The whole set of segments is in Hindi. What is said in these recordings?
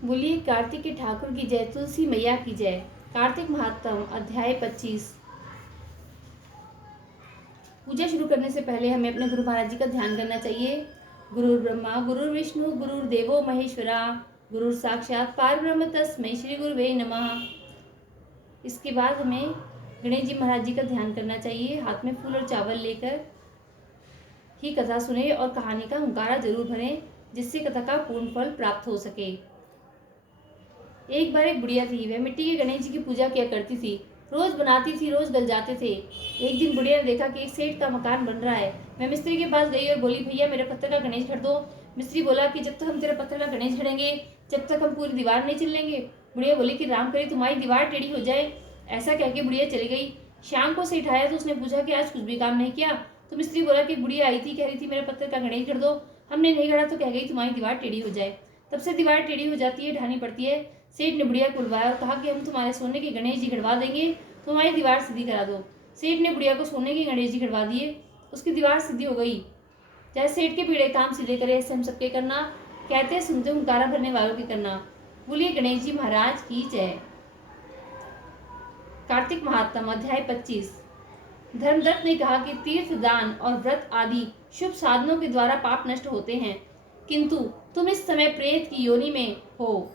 बोलिए कार्तिक के ठाकुर की जय, तुलसी मैया की जय। कार्तिक महात्म अध्याय 25। पूजा शुरू करने से पहले हमें अपने गुरु महाराज जी का ध्यान करना चाहिए। गुरु ब्रह्मा गुरु विष्णु गुरु देवो महेश्वरा, गुरु साक्षात पारब्रह्म तस्मै श्री गुरुवे नमः। इसके बाद हमें गणेश जी महाराज जी का ध्यान करना चाहिए। हाथ में फूल और चावल लेकर ही कथा सुने और कहानी का हुंकारा जरूर भरें, जिससे कथा का पूर्ण फल प्राप्त हो सके। एक बार एक बुढ़िया थी। वह मिट्टी के गणेश जी की पूजा किया करती थी। रोज बनाती थी, रोज गल जाते थे। एक दिन बुढ़िया ने देखा कि एक सेठ का मकान बन रहा है। वह मिस्त्री के पास गई और बोली, भैया मेरा पत्थर का गणेश घड़ दो। मिस्त्री बोला कि जब तक हम तेरा पत्थर का गणेश घड़ेंगे जब तक हम पूरी दीवार नहीं चिल लेंगे। बुढ़िया बोली कि राम करे तुम्हारी दीवार टेढ़ी हो जाए। ऐसा कह के बुढ़िया चली गई। शाम को सेठ आया तो उसने पूछा कि आज कुछ भी काम नहीं किया। तो मिस्त्री बोला कि बुढ़िया आई थी, कह रही थी मेरा पत्थर का गणेश घड़ दो। हमने नहीं गढ़ा तो कह गई तुम्हारी दीवार टेढ़ी हो जाए। तब से दीवार टेढ़ी हो जाती है, ढानी पड़ती है। सेठ ने बुढ़िया को बुलवाया और कहा कि हम तुम्हारे सोने के गणेश जी गढ़वा देंगे, तुम्हारी दीवार सीधी करा दो। सेठ ने बुढ़िया को सोने के गणेश जी गढ़वा दिए। उसकी दीवार सीधी हो गई। चाहे सेठ के पीड़े काम सीधे करे, ऐसे हम सबके करना। कहते हैं सुनते हुंकारा भरने वालों के करना। बोलिए गणेश जी महाराज की जय। कार्तिक महात्म अध्याय 25। धर्मदत्त ने कहा कि तीर्थ दान और व्रत आदि शुभ साधनों के द्वारा पाप नष्ट होते हैं, किंतु तुम इस समय प्रेत की योनि में हो,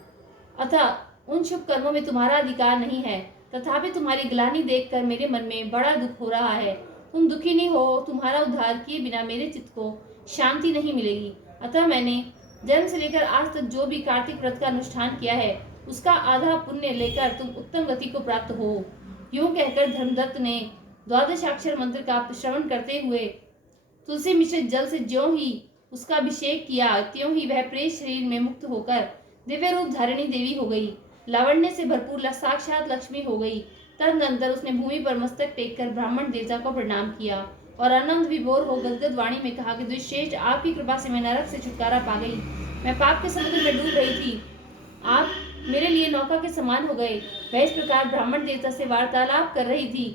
अतः उन शुभ कर्मों में तुम्हारा अधिकार नहीं है। तथापि तुम्हारी ग्लानि देखकर मेरे मन में बड़ा दुख हो रहा है। तुम दुखी नहीं हो, तुम्हारा उद्धार किए बिना मेरे चित्त को शांति नहीं मिलेगी। अतः मैंने जन्म से लेकर आज तक जो भी कार्तिक व्रत का अनुष्ठान किया है, उसका आधा पुण्य लेकर तुम उत्तम गति को प्राप्त हो। यूं कहकर धर्मदत्त ने द्वादशाक्षर मंत्र का श्रवण करते हुए तुलसी मिश्रित जल से ज्यों ही उसका अभिषेक किया, त्यों ही वह प्रेत शरीर में मुक्त होकर दिव्य रूप धारिणी देवी हो गई। लावण्य से भरपूर साक्षात लक्ष्मी हो गई। तदनंतर उसने भूमि पर मस्तक टेक कर ब्राह्मण देवता को प्रणाम किया और आनंद विभोर हो गदगद वाणी में कहा कि दुष्येष्ठ, आपकी कृपा से मैं नरक से छुटकारा पा गई। मैं पाप के समुद्र में डूब रही थी, आप मेरे लिए नौका के समान हो गए। वह इस प्रकार ब्राह्मण देवता से वार्तालाप कर रही थी,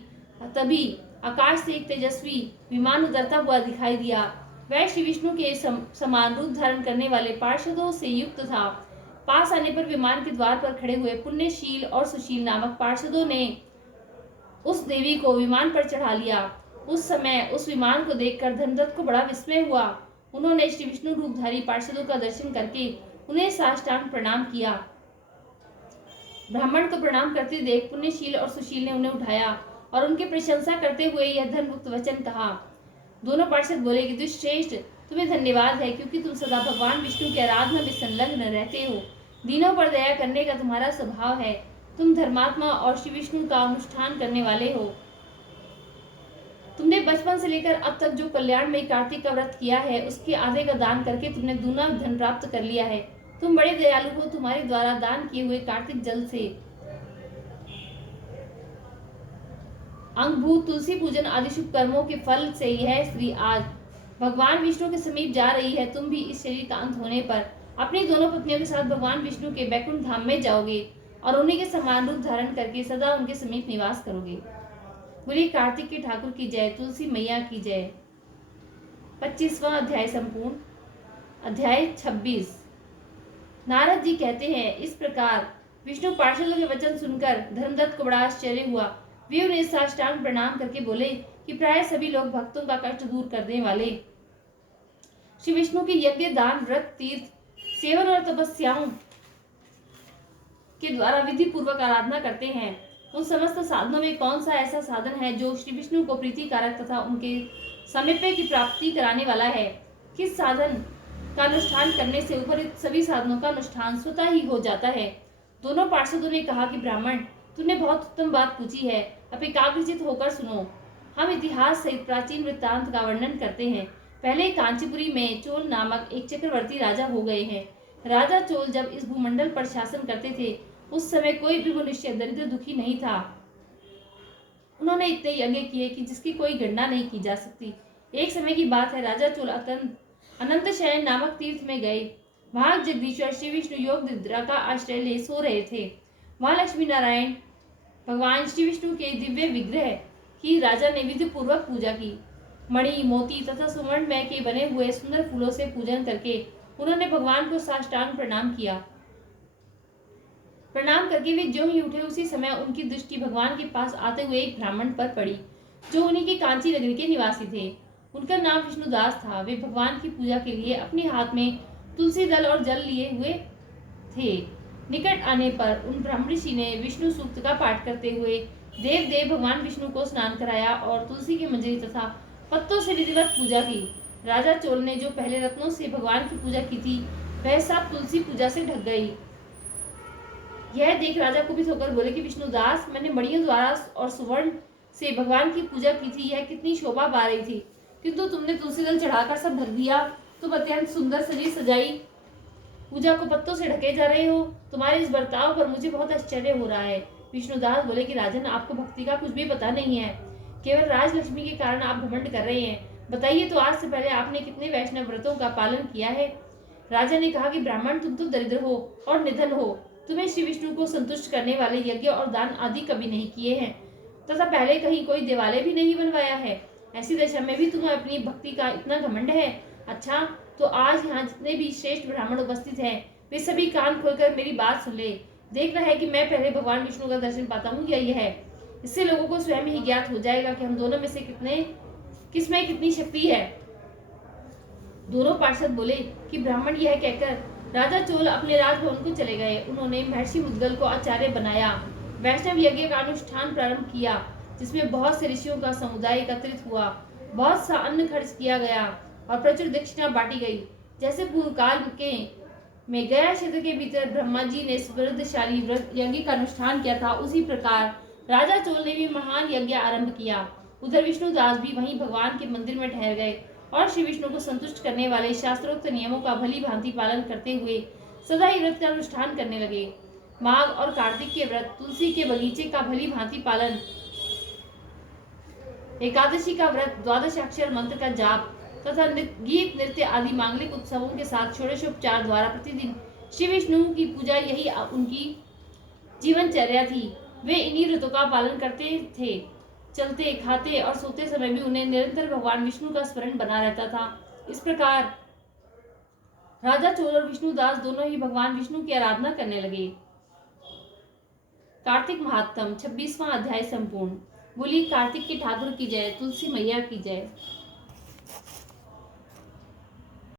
तभी आकाश से एक तेजस्वी विमान उतरता हुआ दिखाई दिया। वह श्री विष्णु के समान रूप धारण करने वाले पार्षदों से युक्त था। पास आने पर विमान के द्वार पर खड़े हुए पुण्यशील और सुशील नामक पार्षदों ने उस देवी को विमान पर चढ़ा लिया। उस समय उस विमान को देखकर धर्मदत्त को बड़ा विस्मय हुआ। उन्होंने श्री विष्णु रूपधारी पार्षदों का दर्शन करके उन्हें साष्टांग प्रणाम किया। ब्राह्मण को प्रणाम करते देख पुण्यशील और सुशील ने उन्हें उठाया और उनकी प्रशंसा करते हुए यह धर्मयुक्त वचन कहा। दोनों पार्षद बोले कि दुष्श्रेष्ठ, तुम्हें धन्यवाद है, क्योंकि तुम सदा भगवान विष्णु की आराधना में संलग्न रहते हो। दीनों पर दया करने का तुम्हारा स्वभाव है। तुम धर्मात्मा और श्री विष्णु का अनुष्ठान करने वाले हो। तुमने बचपन से लेकर अब तक जो कल्याण में कार्तिक का व्रत किया है, उसके आधे का दान करके तुमने दूना धन प्राप्त कर लिया है। तुम बड़े दयालु हो। तुम्हारे द्वारा दान किए हुए कार्तिक जल से अंगभूत तुलसी पूजन आदि शुभ कर्मों के फल से यह स्त्री आज भगवान विष्णु के समीप जा रही है। तुम भी इस शरीर का अंत होने पर अपनी दोनों पत्नियों के साथ भगवान विष्णु के बैकुंठ धाम में जाओगे और उन्हीं के समान रूप धारण करके सदा उनके समीप निवास करोगे। बोलिए कार्तिक के ठाकुर की जय, तुलसी मैया की जय। 25वां अध्याय संपूर्ण। अध्याय 26। नारद जी कहते हैं, इस प्रकार विष्णु पार्षदों के वचन सुनकर धर्मदत्त को बड़ा आश्चर्य हुआ। वे उन्हें साष्टांग प्रणाम करके बोले कि प्राय सभी लोग भक्तों का कष्ट दूर करने वाले श्री विष्णु की यज्ञ, दान, व्रत, तीर्थ, सेवन और तपस्याओं के द्वारा विधि पूर्वक आराधना करते हैं। उन समस्त साधनों में कौन सा ऐसा साधन है जो श्री विष्णु को प्रीतिकारक तथा उनके समीपे की प्राप्ति कराने वाला है? किस साधन का अनुष्ठान करने से उपरित सभी साधनों का अनुष्ठान स्वतः ही हो जाता है? दोनों पार्षदों ने कहा कि ब्राह्मण, तुमने बहुत उत्तम बात पूछी है। अब एकाग्रचित होकर सुनो। हम इतिहास सहित प्राचीन वृत्तांत का वर्णन करते हैं। पहले कांचीपुरी में चोल नामक एक चक्रवर्ती राजा हो गए हैं। राजा चोल जब इस भूमंडल पर शासन करते थे, उस समय कोई भी मनुष्य दरिद्र दुखी नहीं था। उन्होंने इतने यज्ञ किए कि जिसकी कोई गणना नहीं की जा सकती। एक समय की बात है, राजा चोल अनंत शयन नामक तीर्थ में गए। वहां जगदीश्वर श्री विष्णु योग निद्रा का आश्रय ले सो रहे थे। वहां लक्ष्मी नारायण भगवान श्री विष्णु के दिव्य विग्रह की राजा ने विधि पूर्वक पूजा की। मणि, मोती तथा सुवर्णमय के बने हुए सुंदर फूलों से पूजन करके उन्होंने भगवान को साष्टांग प्रणाम किया। प्रणाम करके वे ज्यों ही उठे उसी समय उनकी दृष्टि भगवान के पास आते हुए एक ब्राह्मण पर पड़ी जो उन्हीं के कांची नगरी के निवासी थे। उनका नाम विष्णुदास था। वे भगवान की पूजा के लिए अपने हाथ में तुलसी दल और जल लिए हुए थे। निकट आने पर उन ब्राह्मण ऋषि ने विष्णु सूक्त का पाठ करते हुए देव भगवान विष्णु को स्नान कराया और तुलसी की मंजरी तथा पत्तों से विधिवत पूजा की। राजा चोल ने जो पहले रत्नों से भगवान की पूजा की थी वह सब तुलसी पूजा से ढक गई। यह देख राजा कुपित होकर बोले कि विष्णुदास, मैंने मणियों द्वारा और सुवर्ण से भगवान की पूजा की थी, यह कितनी शोभा पा रही थी, किंतु तुमने तुलसी दल चढ़ाकर सब ढक दिया। तुम अत्यंत सुंदर सजी सजाई पूजा को पत्तों से ढके जा रहे हो। तुम्हारे इस बर्ताव पर मुझे बहुत आश्चर्य हो रहा है। विष्णुदास बोले कि राजन, आपको भक्ति का कुछ भी पता नहीं है, केवल राजलक्ष्मी के कारण आप घमंड कर रहे हैं। बताइए तो आज से पहले आपने कितने वैष्णव व्रतों का पालन किया है। राजा ने कहा कि ब्राह्मण, तुम तो दरिद्र हो और निधन हो, तुम्हें श्री विष्णु को संतुष्ट करने वाले यज्ञ और दान आदि कभी नहीं किए हैं तथा पहले कहीं कोई देवालय भी नहीं बनवाया है। ऐसी दशा में भी तुम्हें अपनी भक्ति का इतना घमंड है। अच्छा, तो आज यहाँ जितने भी श्रेष्ठ ब्राह्मण उपस्थित हैं वे सभी कान खोलकर मेरी बात सुन ले। देखना है कि मैं पहले भगवान विष्णु का दर्शन पाता हूँ या यह, इससे लोगों को स्वयं ही ज्ञात हो जाएगा कि हम दोनों में से किसमें कितनी शक्ति है। दोनों पार्षद बोले कि ब्राह्मण यह कहकर राजा चोल अपने राजभवन को चले गए। उन्होंने महर्षि मुद्गल को आचार्य बनाया, वैष्णव यज्ञ का अनुष्ठान प्रारंभ किया जिसमें बहुत से ऋषियों का समुदाय एकत्रित हुआ, बहुत सा अन्न खर्च किया गया और प्रचुर दक्षिणा बांटी गई। जैसे पूर्व काल के में गया क्षेत्र के भीतर ब्रह्मा जी ने समृद्धशाली यज्ञ का अनुष्ठान किया था, उसी प्रकार राजा चोल ने भी महान यज्ञ आरंभ किया। उधर विष्णुदास भी वहीं भगवान के मंदिर में ठहर गए और श्री विष्णु को संतुष्ट करने वाले शास्त्रोक्त नियमों का भली भांति पालन करते हुए सदा ही व्रत का अनुष्ठान करने लगे। माघ और कार्तिक के व्रत, तुलसी के बगीचे का भली भांति पालन, एकादशी का व्रत, द्वादशाक्षर मंत्र का जाप तथा गीत नृत्य आदि मांगलिक उत्सवों के साथ षोडशोपचार द्वारा प्रतिदिन श्री विष्णु की पूजा, यही उनकी जीवनचर्या थी। वे इन्हीं व्रतों का पालन करते थे। चलते, खाते और सोते समय भी उन्हें निरंतर भगवान विष्णु का स्मरण बना रहता था। इस प्रकार राजा चोल और विष्णुदास दोनों ही भगवान विष्णु की आराधना करने लगे। कार्तिक महात्म 26वां अध्याय संपूर्ण। बोली कार्तिक के ठाकुर की जय, तुलसी मैया की जय।